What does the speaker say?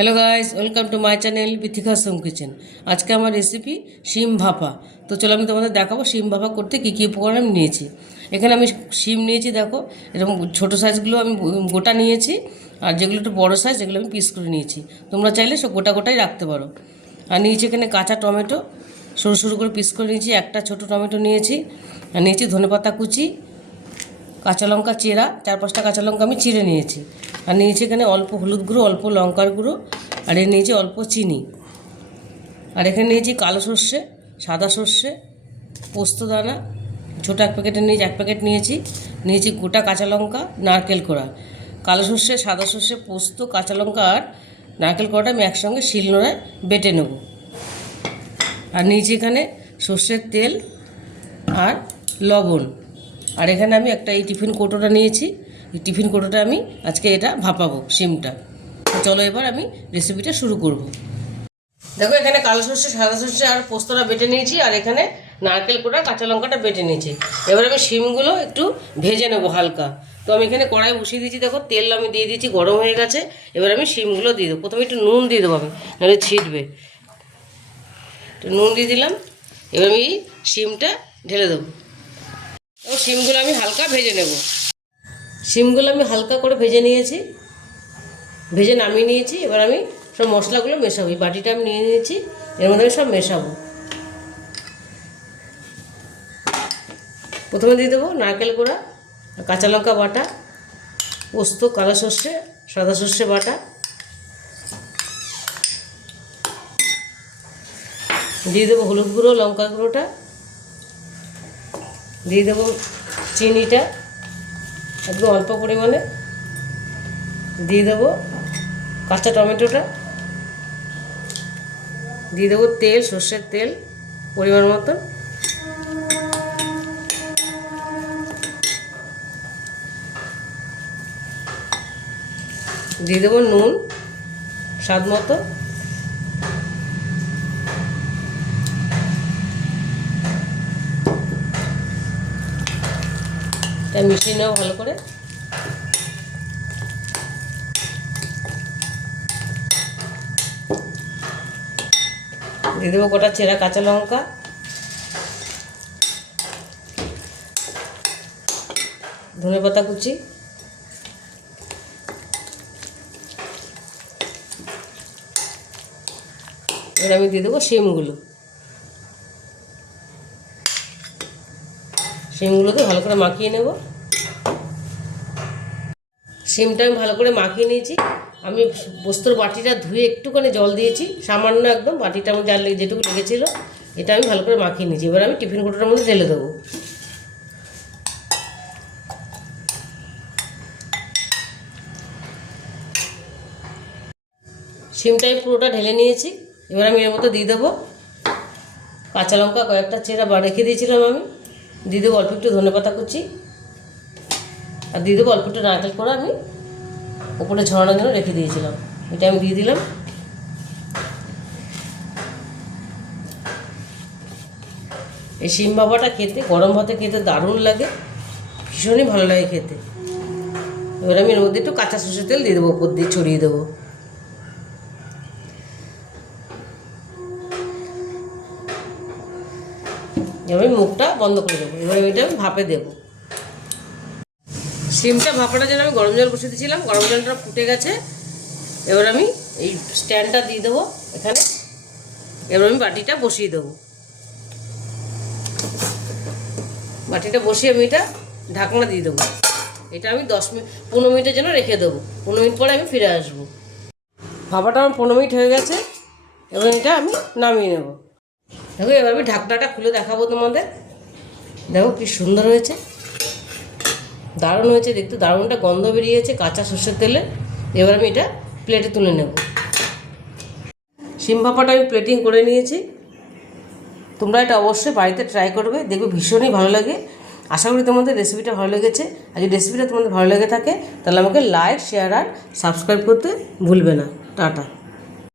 Hello guys, welcome to my channel Bithika's home kitchen. আজকে আমার recipe শিম ভাপা। তো চলো আমি তোমাদের দেখাবো শিম ভাপা করতে কী কী উপকরণ আমি নিয়েছি। এখানে আমি শিম নিয়েছি, দেখো এরকম ছোটো সাইজগুলো আমি গোটা নিয়েছি, আর যেগুলো একটু বড়ো সাইজ সেগুলো আমি পিস করে নিয়েছি। তোমরা চাইলে সব গোটা গোটাই রাখতে পারো। আর নিয়েছি এখানে কাঁচা টমেটো, সরু সরু করে পিস করে নিয়েছি। একটা ছোটো টমেটো নিয়েছি, আর নিয়েছি ধনেপাতা কুচি, কাঁচা লঙ্কা চেরা, 4-5টা কাঁচা লঙ্কা আমি চিড়ে নিয়েছি। আর নিয়েছি এখানে অল্প হলুদ গুঁড়ো, অল্প লঙ্কার গুঁড়ো, আর এ নিয়েছি অল্প চিনি। আর এখানে নিয়েছি কালো সর্ষে, সাদা সর্ষে, পোস্তদানা ছোটো 1 প্যাকেটের নিয়েছি, 1 প্যাকেট নিয়েছি গোটা কাঁচা লঙ্কা, নারকেল কোড়া। কালো সর্ষে, সাদা সর্ষে, পোস্ত, কাঁচা লঙ্কা আর নারকেল কোড়াটা আমি একসঙ্গে শিলনোড়ায় বেটে নেব। আর নিয়েছি এখানে সর্ষের তেল আর লবণ। আর এখানে আমি একটা এই টিফিন কৌটোটা নিয়েছি, এই টিফিন কৌটোটা আমি আজকে এটা ভাপাবো শিমটা। চলো এবার আমি রেসিপিটা শুরু করব। দেখো এখানে কালো সর্ষে, সাদা সর্ষে আর পোস্তটা বেটে নিয়েছি, আর এখানে নারকেল কোড়া, কাঁচা লঙ্কাটা বেটে নিয়েছি। এবার আমি শিমগুলো একটু ভেজে নেবো হালকা। তো আমি এখানে কড়াই বসিয়ে দিয়েছি, দেখো তেল আমি দিয়ে দিয়েছি, গরম হয়ে গেছে। এবার আমি শিমগুলো দিয়ে দেবো। প্রথমে একটু নুন দিয়ে দেবো, আমি নাহলে ছিটবে। একটু নুন দিয়ে দিলাম। এবার আমি শিমটা ঢেলে দেবো। ও শিমগুলো আমি হালকা ভেজে নেব। শিমগুলো আমি হালকা করে ভেজে নিয়েছি, ভেজে নামিয়ে নিয়েছি। এবার আমি সব মশলাগুলো মেশাবো। এই বাটিটা আমি নিয়ে নিয়েছি, এর মধ্যে আমি সব মেশাবো। প্রথমে দিয়ে দেবো নারকেল কোড়া, কাঁচা লঙ্কা বাটা, পোস্ত, কালো সর্ষে, সাদা সর্ষে বাটা, দিয়ে দেবো হলুদ গুঁড়ো, লঙ্কা গুঁড়োটা, দিয়ে দেবো চিনিটা একদম অল্প পরিমাণে, দিয়ে দেবো কাঁচা টমেটোটা, দিয়ে দেবো তেল, সর্ষের তেল পরিমাণ মতন, দিয়ে দেবো নুন স্বাদ মতো, এটা মিশিয়ে নেওয়া ভালো করে। দিয়ে দেবো গোটা চেরা কাঁচা লঙ্কা, ধনেপাতা কুচি, এবার আমি দিয়ে দেবো শিমগুলোকে ভালো করে মাখিয়ে নেব। শিমটা আমি ভালো করে মাখিয়ে নিয়েছি। আমি পোস্তর বাটিটা ধুয়ে একটুখানি জল দিয়েছি, সামান্য একদম, বাটিটা আমার জাল যেটুকু লেগেছিলো, এটা আমি ভালো করে মাখিয়ে নিয়েছি। এবার আমি টিফিন কৌটোটার মধ্যে ঢেলে দেবো। শিমটা আমি পুরোটা ঢেলে নিয়েছি। এবার আমি এর মধ্যে দিয়ে দেবো কাঁচা লঙ্কা কয়েকটা চেরা রেখে দিয়েছিলাম, আমি দিয়ে দেবো অল্প একটু ধনেপাতা কুচি, আর দিয়ে দেবো অল্প একটু নারকেল কোড়া, আমি ওপরে ছড়ানোর জন্য রেখে দিয়েছিলাম, এটা আমি দিয়ে দিলাম। এই শিম ভাপাটা খেতে গরম ভাতে খেতে দারুণ লাগে, ভীষণই ভালো লাগে খেতে। এবার আমি এর মধ্যে একটু কাঁচা সর্ষের তেল দিয়ে দেবো, ওপর দিয়ে ছড়িয়ে দেবো। এবার আমি মুখটা বন্ধ করে দেবো। এবার এটা আমি ভাপে দেবো। শিমটা ভাপাটার জন্য আমি গরম জল বসিয়ে দিয়েছিলাম, গরম জলটা ফুটে গেছে। এবার আমি এই স্ট্যান্ডটা দিয়ে দেবো এখানে। এবার আমি বাটিটা বসিয়ে দেবো। বাটিটা বসিয়ে আমি এটা ঢাকনা দিয়ে দেবো। এটা আমি 15 মিনিটের জন্য রেখে দেবো। 15 মিনিট পরে আমি ফিরে আসবো। ভাপাটা আমার 15 মিনিট হয়ে গেছে। এবার এটা আমি নামিয়ে নেব। দেখো এবার আমি ঢাকনাটা খুলে দেখাবো তোমাদের। দেখো কি সুন্দর হয়েছে, দারুণ হয়েছে দেখতে, দারুণটা গন্ধ বেরিয়েছে কাঁচা সর্ষের তেলে। এবার আমি এটা প্লেটে তুলে নেব। শিম ভাপাটা আমি প্লেটিং করে নিয়েছি। তোমরা এটা অবশ্যই বাড়িতে ট্রাই করবে, দেখবে ভীষণই ভালো লাগে। আশা করি তোমাদের রেসিপিটা ভালো লেগেছে। আর যদি রেসিপিটা তোমাদের ভালো লেগে থাকে তাহলে আমাকে লাইক, শেয়ার আর সাবস্ক্রাইব করতে ভুলবে না। টাটা।